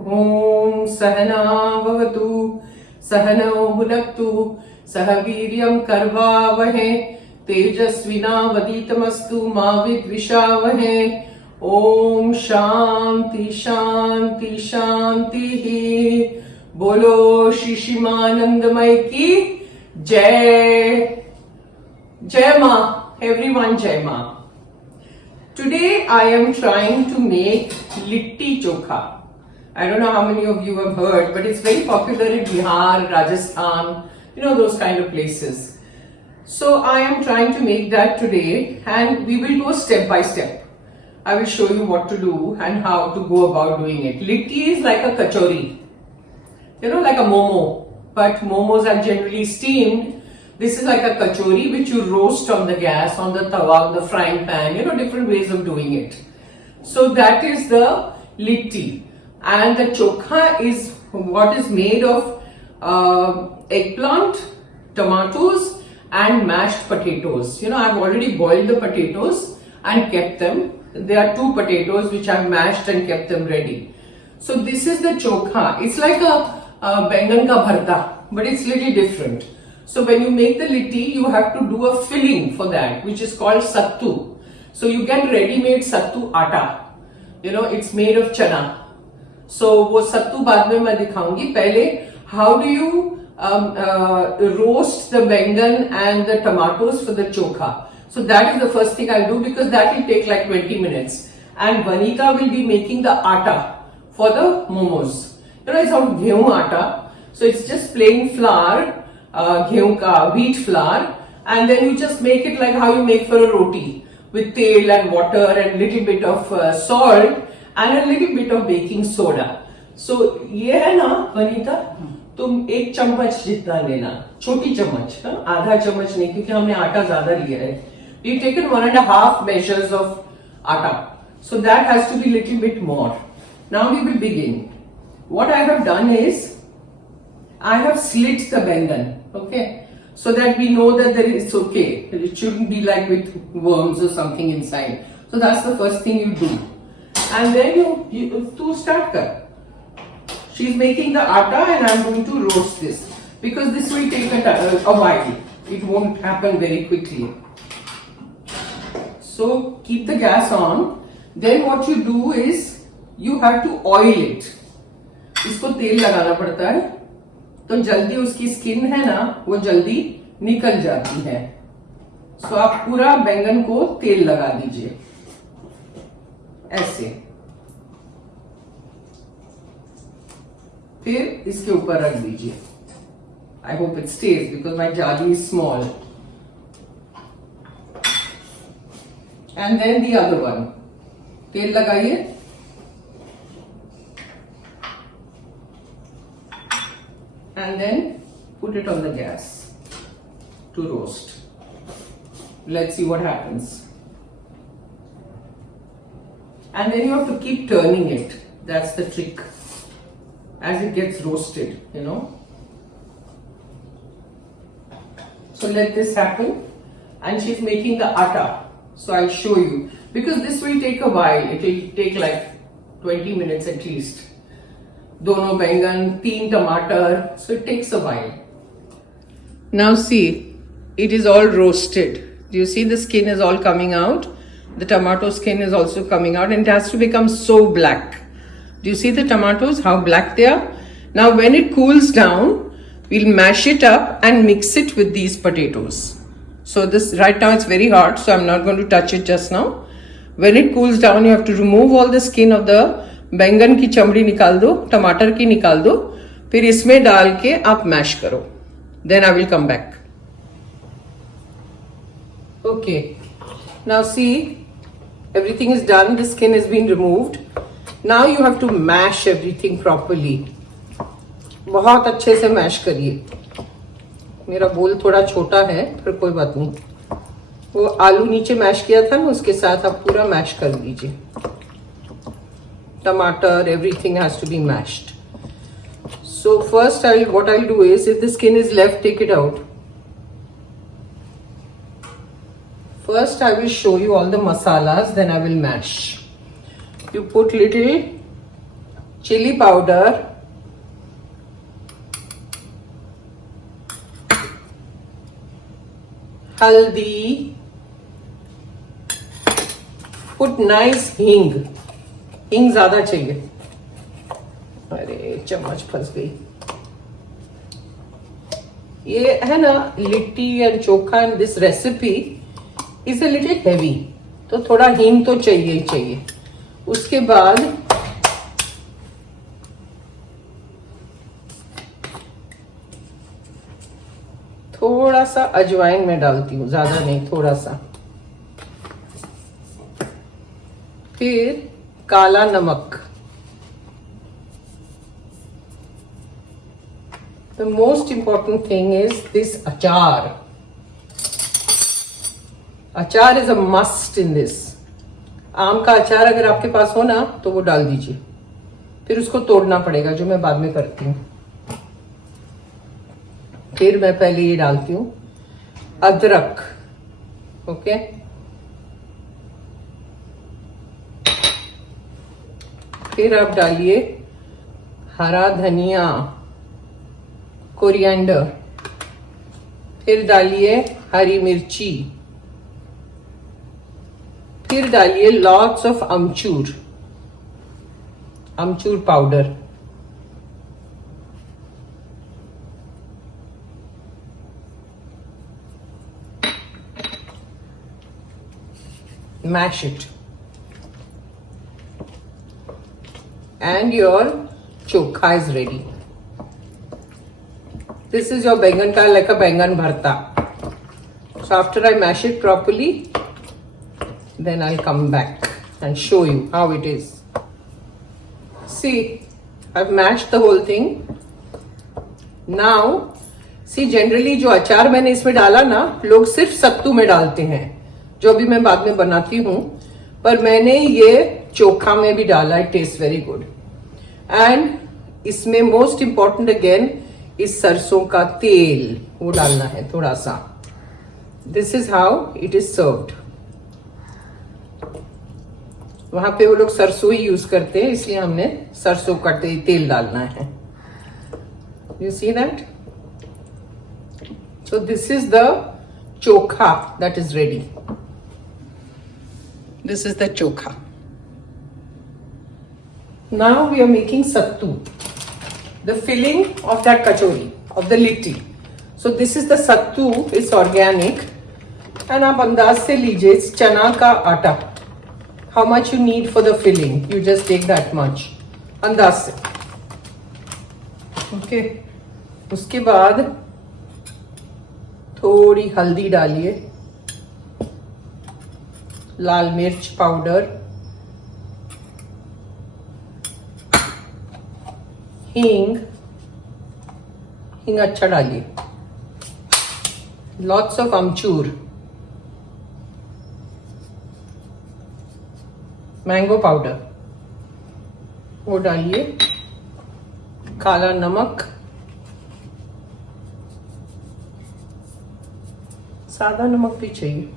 ॐ सहना भवतु सहनौ भुनक्तु सह वीर्यं कर्वावहे तेजस्विनावधीतमस्तु मा विद्विषावहे। ओम शांति शांति शांति। बोलो श्री शिमानंदमय की जय। जय मां एवरीवन, जय मां। Today I am trying to make litti chokha. I don't know how many of you have heard, but it's very popular in Bihar, Rajasthan, those kind of places. So I am trying to make that today, and we will go step by step. I will show you what to do and how to go about doing it. Litti is like a kachori, like a momo, but momos are generally steamed. This is like a kachori which you roast on the gas, on the tawa, on the frying pan, different ways of doing it. So that is the litti. And the chokha is what is made of eggplant, tomatoes and mashed potatoes. I've already boiled the potatoes and kept them. There are 2 potatoes which I've mashed and kept them ready. So this is the chokha. It's like a bangan ka bharta, but it's little different. So when you make the litti, you have to do a filling for that, which is called sattu. So you get ready-made sattu atta. It's made of chana. So वो सत्तू बाद में मैं दिखाऊंगी. पहले how do you roast the bangan and the tomatoes for the chokha? So that is the first thing I'll do, because that will take like 20 minutes. And Vanita will be making the atta for the momos. It's of gehu atta. So it's just plain flour, gehu ka wheat flour, and then you just make it like how you make for a roti, with tel and water and little bit of salt and a little bit of baking soda. So ये है ना वनीता, तुम 1 चम्मच जितना लेना, छोटी चम्मच, आधा चम्मच नहीं, क्योंकि हमने आटा ज्यादा लिया है. We've taken 1.5 measures of atta, so that has to be little bit more. Now we will begin. What I have done is I have slit the bangan, okay, so that we know that there is okay. It shouldn't be like with worms or something inside. So that's the first thing you do. And then you start kar. She's making the atta and I'm going to roast this, because this will take a while. It won't happen very quickly. So keep the gas on. Then what you do is you have to oil it. इसको तेल लगाना पड़ता है, तो जल्दी उसकी skin है ना, वो जल्दी निकल जाती है. सो आप पूरा बैंगन को तेल लगा दीजिए ऐसे. फिर इसके ऊपर रख दीजिए. I hope it stays because my jali is small. And then the other one. तेल लगाइए. And then put it on the gas to roast. Let's see what happens. And then you have to keep turning it. That's the trick. As it gets roasted, So let this happen. And she's making the atta. So I'll show you. Because this will take a while. It will take like 20 minutes at least. Dono bangan, 3 tomato. So it takes a while. Now see, it is all roasted. Do you see the skin is all coming out? The tomato skin is also coming out, and it has to become so black. Do you see the tomatoes, how black they are? Now when it cools down, we'll mash it up and mix it with these potatoes. So this right now it's very hot, so I'm not going to touch it just now. When it cools down, you have to remove all the skin of the बैंगन की चमड़ी निकाल दो, टमाटर की निकाल दो, फिर इसमें डाल के आप मैश करो. Then I will come back. Okay. Now see, everything is done. The skin has been removed. Now you have to mash everything properly. बहुत अच्छे से मैश करिए. मेरा बोल थोड़ा छोटा है, पर कोई बात नहीं. वो आलू नीचे मैश किया था ना, उसके साथ आप पूरा मैश कर लीजिए. Tomato, everything has to be mashed. So first what I'll do is, if the skin is left, take it out. First I will show you all the masalas, then I will mash. You put little chili powder, haldi, put nice हींग. हींग ज्यादा चाहिए. अरे चम्मच फंस गई. ये है ना litti and chokha and this recipe is a little heavy, तो थोड़ा हींग तो चाहिए ही चाहिए. उसके बाद थोड़ा सा अजवाइन में डालती हूँ, ज्यादा नहीं, थोड़ा सा. फिर काला नमक. The most important thing is this achar. Achar is a must in this. आम का अचार अगर आपके पास हो ना तो वो डाल दीजिए. फिर उसको तोड़ना पड़ेगा, जो मैं बाद में करती हूँ. फिर मैं पहले ये डालती हूँ अदरक. ओके, फिर आप डालिए हरा धनिया, कोरिएंडर. फिर डालिए हरी मिर्ची. फिर डालिए lots of amchur, amchur powder. Mash it. And your chokha is ready. This is your बैंगन का like a बैंगन भरता. So after I mash it properly, then I'll come back and show you how it is. See, I've mashed the whole thing. Now, see generally जो अचार मैंने इसमें डाला ना, लोग सिर्फ सत्तू में डालते हैं, जो भी मैं बाद में बनाती हूँ, पर मैंने ये चोखा में भी डाला. It taste very good. And इसमें मोस्ट इंपॉर्टेंट अगेन इस सरसों का तेल, वो डालना है थोड़ा सा. This is how it is served. वहां पे वो लोग सरसों ही यूज करते हैं, इसलिए हमने सरसों का तेल डालना है. You see that? So this is the chokha that is ready. This is the chokha. Now we are making sattu, the filling of that kachori, of the litti. So this is the sattu, it's organic. And आप अंदाज से लीजिए, it's चना का आटा. How much you need for the filling? You just take that much. अंदाज से. Okay. उसके बाद थोड़ी हल्दी डालिए, लाल मिर्च पाउडर, हींग. हींग अच्छा डालिए. Lots of amchur, mango powder वो डालिए. काला नमक, सादा नमक भी चाहिए.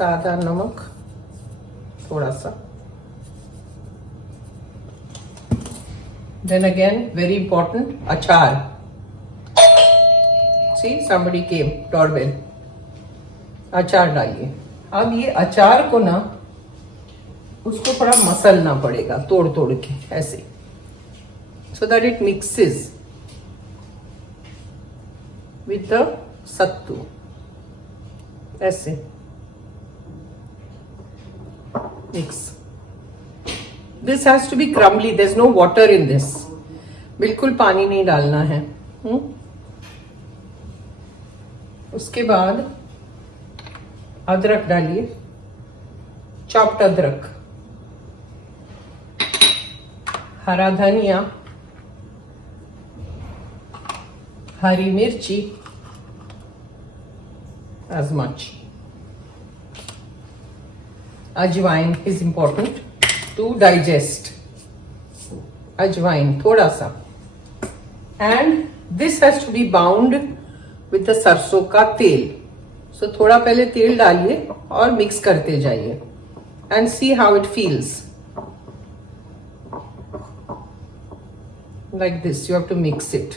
सादा नमक थोड़ा सा. Then again, very important, अचार. See, somebody came, doorbell. अचार डालिए. अब ये अचार को ना, उसको थोड़ा मसलना पड़ेगा तोड़ तोड़ के ऐसे, so that it mixes with the sattu. ऐसे mix. This has to be crumbly. There's no water in this. बिल्कुल पानी नहीं डालना है. उसके बाद अदरक डालिए, चॉप्ड अदरक, हरा धनिया, हरी मिर्ची as much. अजवाइन is important to digest. अजवाइन थोड़ा सा. And this has to be bound with the सरसों का तेल. सो थोड़ा पहले तेल डालिए और मिक्स करते जाइए and see how it feels. Like this, you have to mix it.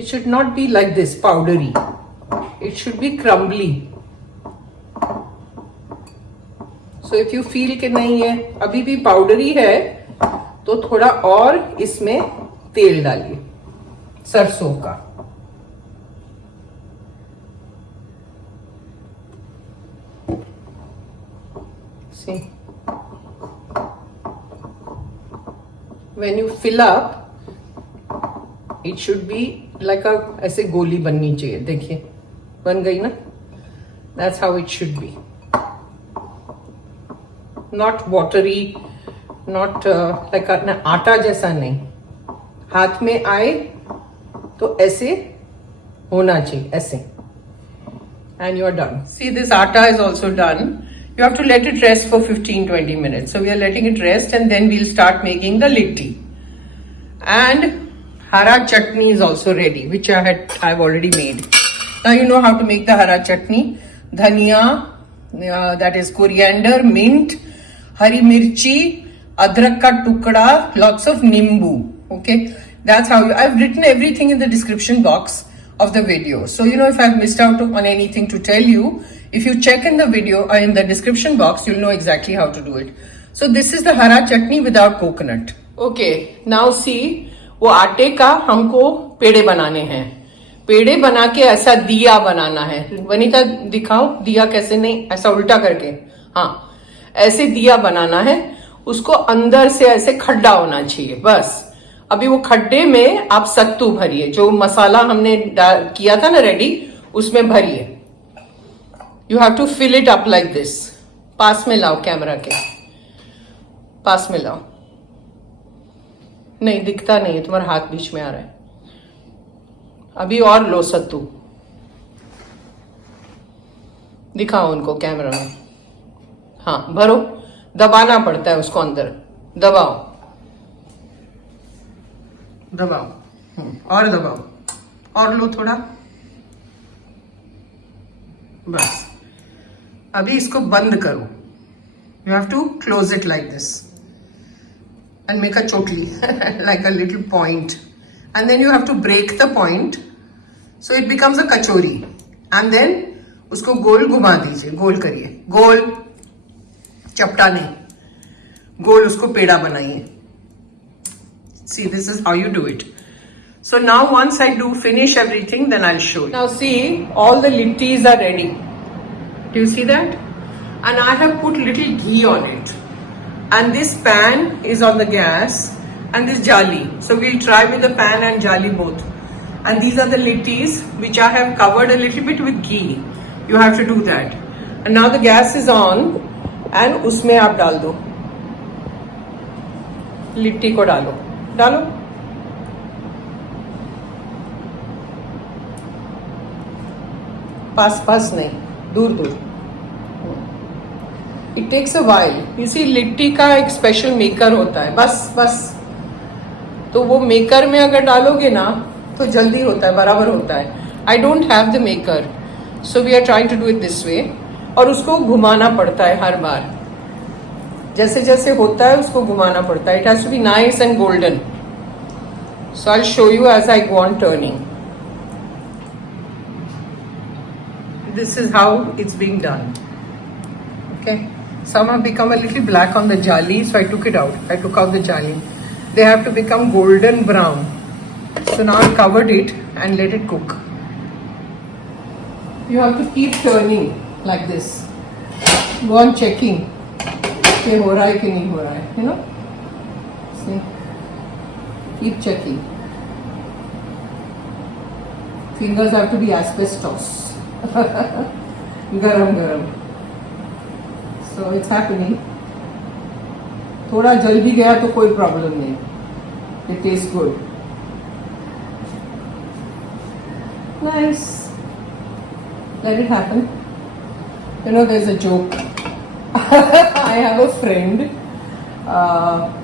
It should not be like this, powdery. It should be crumbly. So if you feel कि नहीं है, अभी भी powdery है, तो थोड़ा और इसमें तेल डालिए सरसों का. See? When you fill up, it should be like a ऐसे गोली बननी चाहिए. देखिए बन गई ना. That's how it should be. Not watery, not like ना आटा जैसा नहीं. हाथ में आए तो ऐसे होना चाहिए, ऐसे. And you are done. See, this atta is also done. You have to let it rest for 15-20 minutes. So we are letting it rest and then we'll start making the litti. And hara chutney is also ready, which I've already made. Now you know how to make the hara chutney. Dhania, that is coriander, mint, hari mirchi, adrak ka tukda, lots of nimbu. Okay, that's how I've written everything in the description box of the video. So you know, if I've missed out on anything to tell you, if you check in the video or in the description box, you'll know exactly how to do it. So this is the hara chutney without coconut. Okay, now see, वो आटे का हमको पेड़े बनाने हैं. पेड़े बना के ऐसा दिया बनाना है. वनीता दिखाओ दिया कैसे. नहीं, ऐसा उल्टा करके. हाँ, ऐसे दिया बनाना है. उसको अंदर से ऐसे खड्डा होना चाहिए. बस अभी वो खड्डे में आप सत्तू भरिए. जो मसाला हमने किया था ना रेडी, उसमें भरिए. You have to fill it up like this. पास में लाओ कैमरा के. पास में लाओ. नहीं दिखता नहीं है, तुम्हारा हाथ बीच में आ रहा है. अभी और लो सत्तू. दिखाओ उनको कैमरा में. हाँ भरो. दबाना पड़ता है उसको अंदर. दबाओ दबाओ. और दबाओ. और लो थोड़ा. बस अभी इसको बंद करो. You have to close it like this and make a chotli like a little point, and then you have to break the point so it becomes a kachori, and then उसको गोल घुमा दीजिए. गोल करिए. गोल, चपटा नहीं. गोल उसको पेड़ा बनाइए. See, this is how you do it. So now once I do finish everything, then I'll show you. Now see, all the littis are ready. Do you see that? And I have put little ghee on it. And this pan is on the gas and this jali. So we'll try with the pan and jali both. And these are the littis which I have covered a little bit with ghee. You have to do that. And now the gas is on and उसमें आप डाल दो. लिट्टी को डालो. डालो. पास पास नहीं, दूर दूर. It takes a while. You see, litti का एक स्पेशल मेकर होता है. बस बस. तो वो मेकर में अगर डालोगे ना तो जल्दी होता है, बराबर होता है. I don't have the maker, so we are trying to do it this way. और उसको घुमाना पड़ता है हर बार. जैसे जैसे होता है उसको घुमाना पड़ता है. It has to be nice and golden. So I will show you as I go on turning. This is how it's being done. Okay, some have become a little black on the jali, so I took it out. I took out the jali. They have to become golden brown. So now I've covered it and let it cook. You have to keep turning like this. Go on checking कि हो रहा है कि नहीं हो रहा है. You know, see, keep checking. Fingers have to be asbestos. गरम गरम. So it's happening. थोड़ा जल भी गया तो कोई प्रॉब्लम नहीं. It tastes good. Nice. Let it happen. You know, there's a joke. I have a friend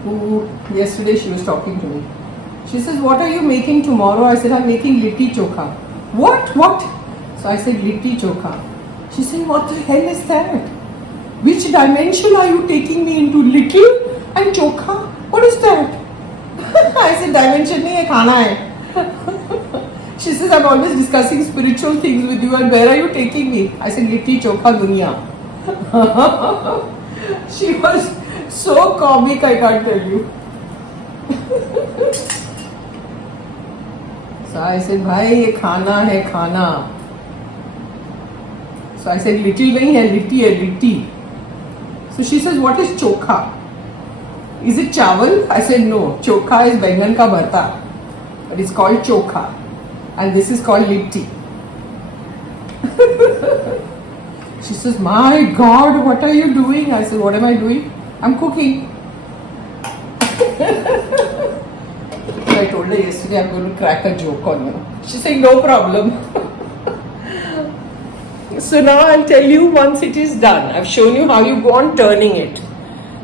who yesterday she was talking to me. She says, "What are you making tomorrow?" I said, "I'm making litti chokha." What? So I said, litti chokha. She said, what the hell is that? Which dimension are you taking me into? Little and chokha? What is that? I said, dimension nahi hai, khana hai. She says, I'm always discussing spiritual things with you, and where are you taking me? I said, litti chokha dunya. She was so comic, I can't tell you. So I said, bhai, ye khana hai, khana. So I said, little nahi hai, litti hai, litti. So she says, what is chokha? Is it chawal? I said, no. Chokha is bengan ka bharta. But it's called chokha. And this is called litti. She says, my God, what are you doing? I said, what am I doing? I'm cooking. So I told her yesterday, I'm going to crack a joke on you. She said, no problem. So now I'll tell you once it is done. I've shown you how you go on turning it.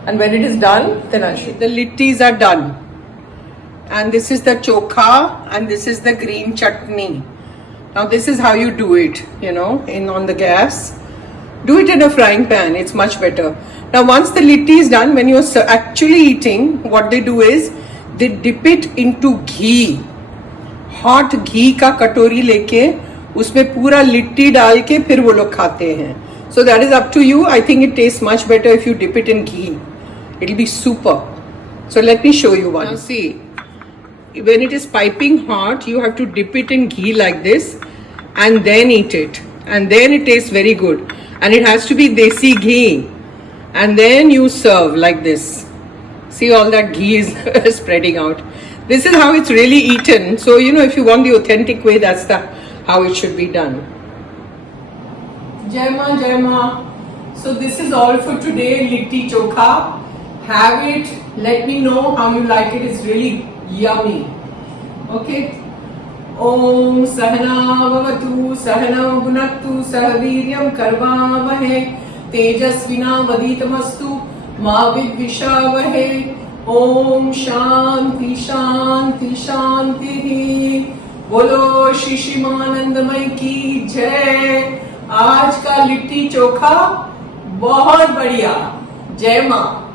And when it is done, then I'll show you. The littis are done. And this is the chokha, and this is the green chutney. Now this is how you do it, on the gas. Do it in a frying pan, it's much better. Now once the litti is done, when you're actually eating, what they do is, they dip it into ghee. Hot ghee का कटोरी लेके उसमें पूरा लिट्टी डाल के फिर वो लोग खाते हैं. So that is up to you. I think it tastes much better if you dip it in ghee. It'll be super. So let me show you one. Now see, when it is piping hot, you have to dip it in ghee like this and then eat it. And then it tastes very good. And it has to be desi ghee. And then you serve like this. See, all that ghee is spreading out. This is how it's really eaten. So, if you want the authentic way, that's how it should be done. Jai Ma, Jai Ma. So this is all for today, litti chokha. Have it. Let me know how you like it. It's really yummy. Okay. Om Sahana Bhavatu Sahana Bhunaktu Sahaviryam Karvavahe Tejasvina Vaditamastu Ma Vidvishavahe. Om Shanti Shanti Shanti. बोलो श्री शिमानंदमय की जय. आज का लिट्टी चोखा बहुत बढ़िया. जय मां.